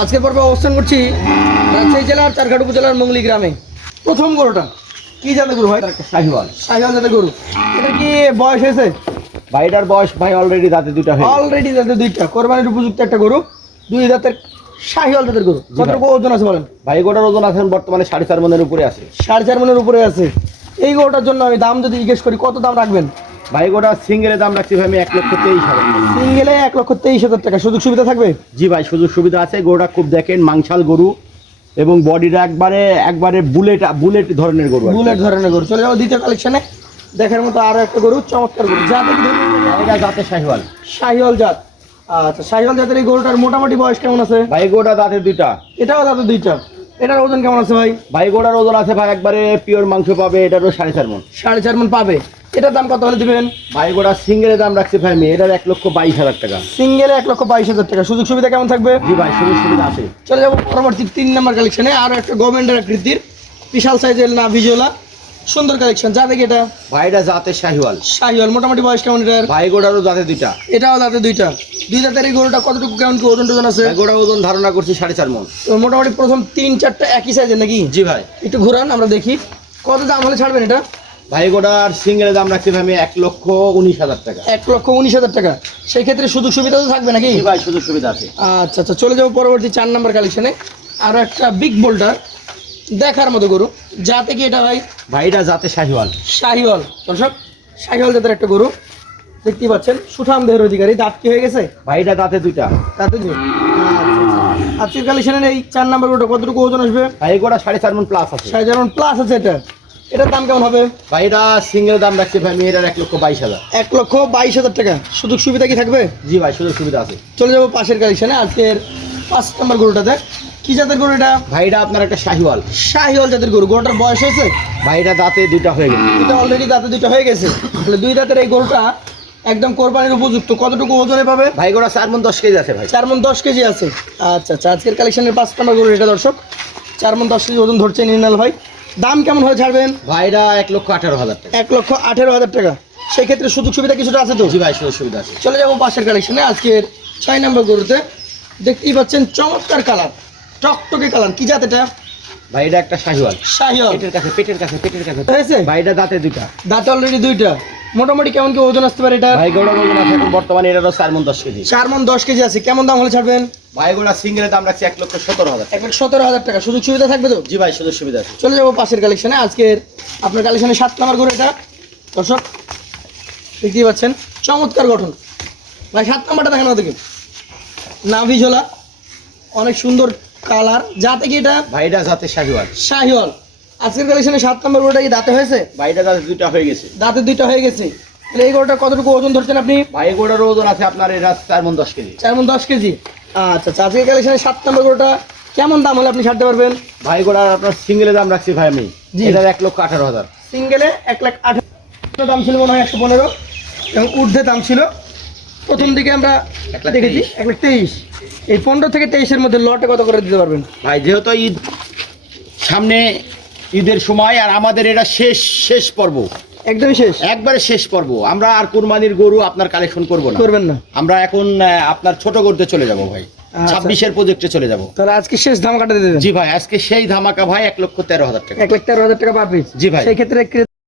আজকে পর্বে অবস্থান করছি রাজশাহী জেলার চারঘাট উপজেলার মঙ্গলি গ্রামে। প্রথম গরুটা কি জাতের গরু ভাই? শাহিওয়াল। শাহিওয়াল জাতের গরু। এটা কি বয়স হয়েছে? ভাইটার বয়স ভাই অলরেডি দাঁতে দুইটা হয়ে অলরেডি দাঁতে দুইটা, কোরবানির উপযুক্ত একটা গরু, দুই দাঁতের শাহিওয়াল জাতের গরু। কতটুকু ওজন আছে বলেন? ভাই গোটার ওজন আছে বর্তমানে 4.5 মনের উপরে আছে। 4.5 মনের উপরে আছে। এই গরুটার জন্য আমি দাম যদি জিজ্ঞেস করি কত দাম রাখবেন? ভাই গোটা সিঙ্গেলের দাম রাখছি ভাই আমি 1,23,000। সিঙ্গেলে 1,23,000 টাকা। সুযোগ সুবিধা থাকবে? জি ভাই সুযোগ সুবিধা আছে। গরুটা খুব দেখেন মাংসাল গরু এবং বডিটা একবারে বুলেট ধরনের গরু। বুলেট ধরনের গরু। চলে যাবো দ্বিতীয় কালেকশনে। দেখার মতো আরো একটা গরু, চমৎকার গরু। জাত এটা জাতে শাহিওয়াল। শাহিওয়াল জাত। আচ্ছা, শাহিওয়াল জাতের এই গরুটার মোটামুটি বয়স কেমন আছে? ভাই গোটা দাঁতের দুইটা। এটাও দাঁতের দুইটা। এটার ওজন কেমন আছে ভাই? ভাই গোটার ওজন আছে ভাই একবারে পিওর মাংস পাবে, এটারও 4.5 মন। 4.5 মন পাবে। এটার দাম কত হলে দিবেন? ভাই গোটা সিঙ্গেলের দাম রাখছি ভাই আমি এটার 1,22,000 টাকা। সিঙ্গেলে 1,22,000 টাকা। সুযোগ সুবিধা কেমন থাকবে? জি ভাই সুযোগ সুবিধা আছে। চলে যাবো পরবর্তী 3 নম্বর কালেকশনে। আরো একটা গভর্নমেন্টের আকৃতির বিশাল সাইজের না ভিজুয়ালা সুন্দর কালেকশন। যা দেখি এটা ভাইটা জাতে শাহিওয়াল। শাহিওয়াল। মোটামুটি বয়স কেমন এটার? ভাই গোটারও দাঁতে দুইটা। এটাও দাঁতে দুইটা। দুই দাঁতের এই গরুটা কতটুকু কেমন কি ওজন টোজন আছে? ভাই গোটা ওজন ধারণা করছি 4.5 মন। তো মোটামুটি প্রথম 3-4টা একই সাইজের নাকি? জি ভাই। একটু ঘুরান আমরা দেখি কত দাম হলে ছাড়বেন এটা? ভাই গোটার সিঙ্গেলের দাম রাখছি ভাই আমি 1,19,000 টাকা। 1,19,000 টাকা। সেই ক্ষেত্রে সুযোগ সুবিধা তো থাকবে নাকি? জি ভাই সুযোগ সুবিধা আছে। আচ্ছা আচ্ছা, চলে যাবো পরবর্তী 4 নম্বর কালেকশনে। আরো একটা বিগ বোল্ডার দেখার মতো গরু। যাতে কি এটা ভাই? ভাইটা জাতে শাহিওয়াল। শাহিওয়াল। দর্শক, শাহিওয়াল জাতের একটা গরু দেখতেই পাচ্ছেন। সুঠাম দেহের অধিকারী। দাঁত কি হয়ে গেছে? ভাইটা দাঁতে দুইটা। দাঁতে দুই। আজকের কালেকশনের এই 4 নম্বর গরুটা কতটুকু ওজন আসবে? ভাই গোটা 4.5 মন প্লাস আছে। 4.5 প্লাস আছে এটা। এটার দাম কেমন হবে? ভাইটা সিঙ্গেল দাম রাখছি ভাই আমি এটার 1,22,000। 1,22,000 টাকা। সুযোগ সুবিধা কি থাকবে? জি ভাই সুযোগ সুবিধা আছে। চলে যাবো পাশের কালেকশনে। আজকের 5 নম্বর গরুটাতে কি জাতের গরু এটা? ভাইটা আপনার একটা শাহিওয়াল। শাহিওয়াল জাতের গরু। গরুটার বয়স হয়েছে? ভাইটা দাঁতে দুইটা হয়ে গেছে। এটা অলরেডি দাঁতে দুইটা হয়ে গেছে। তাহলে দুই দাঁতের এই গরুটা একদম কোরবানির উপযুক্ত। কতটুকু ওজনে পাবে? ভাই গোটা 4 মন 10 কেজি আছে ভাই। 4 মন 10 কেজি আছে। আচ্ছা আচ্ছা, আজকের কালেকশনের 5 নম্বর গরু এটা দর্শক। 4 মন 10 কেজি ওজন ধরছে নির্নাল ভাই। দাম কেমন হয়ে ছাড়বেন? ভাইটা 1,18,000 টাকা। 1,18,000 টাকা। সেই ক্ষেত্রে সুযোগ সুবিধা কিছুটা আছে তো? জি ভাই সুযোগ সুবিধা আছে। চলে যাবো পাশের কালেকশনে। আজকের 6 নম্বর গরুতে দেখতেই পাচ্ছেন চমৎকার কালার, টকটকে কালার। কি জাত এটা? ভাইটা একটা শাহিওয়াল। শাহিওয়াল। পেটের কাছে হয়েছে? ভাইটা দাঁতে দুইটা। দাঁত অলরেডি দুইটা। মোটামুটি কেমন কি ওজন আসতে পারে এটা? ভাই গোটা ওজন আছে এখন বর্তমানে এটারও 4 মন 10 কেজি। 4 মন 10 কেজি আছে। কেমন দাম হলে ছাড়বেন? ভাই গোটা সিঙ্গেলের দাম রাখছি 1,17,000। 1,17,000 টাকা। সুযোগ সুবিধা থাকবে তো? জি ভাই সুযোগ সুবিধা আছে। চলে যাবো পাশের কালেকশনে। আজকের আপনার কালেকশনে 7 নম্বর গরু এটা দর্শক দেখতেই পাচ্ছেন। চমৎকার গঠন ভাই। 7 নম্বরটা দেখেন ওদিকে। নাভি ঝোলা, অনেক সুন্দর কালার। যাতে কি এটা? ভাইটা জাতে শাহিওয়াল। শাহিওয়াল। আজকের কালেকশনে 7 নম্বর গরুটা কি দাঁতে হয়েছে? ভাইটা দাঁতে দুইটা হয়ে গেছে। দাঁতে দুইটা হয়ে গেছে। তাহলে এই গরুটা কতটুকু ওজন ধরছেন আপনি? ভাই গোটার ওজন আছে আপনার এটা 4 মন 10 কেজি। 4 মন 10 কেজি। আচ্ছা আচ্ছা, আজকের কালেকশনে 7 নম্বর গরুটা কেমন দাম হলে আপনি ছাড়তে পারবেন? ভাই গোটার আপনার সিঙ্গেলের দাম রাখছি ভাই আমি জি। এটার 1,18,000। সিঙ্গেলে 1,18,000 দাম ছিল মনে হয়, 115 এবং ঊর্ধ্বে দাম ছিল। প্রথম দিকে আমরা 1,23,000 দেখেছি 1,23,000। এই 15 থেকে 23-এর মধ্যে লটে কত করে দিতে পারবেন? ভাই যেহেতু ঈদ সামনে, ঈদের সময় আর আমাদের এটা শেষ পর্ব, একদমই শেষ। একবারে শেষ পর্ব। আমরা আর কুরবানির গরু আপনার কালেকশন করব না, করবেন না। আমরা এখন আপনার ছোট করতে চলে যাব ভাই। আচ্ছা। 26-এর প্রজেক্টে চলে যাব। তাহলে আজকে শেষ ধামাকাটা দিয়ে দেবেন? জি ভাই আজকে সেই ধামাকা ভাই 1,13,000 টাকা। 1,13,000 টাকা পার পিস। জি ভাই। সেই ক্ষেত্রে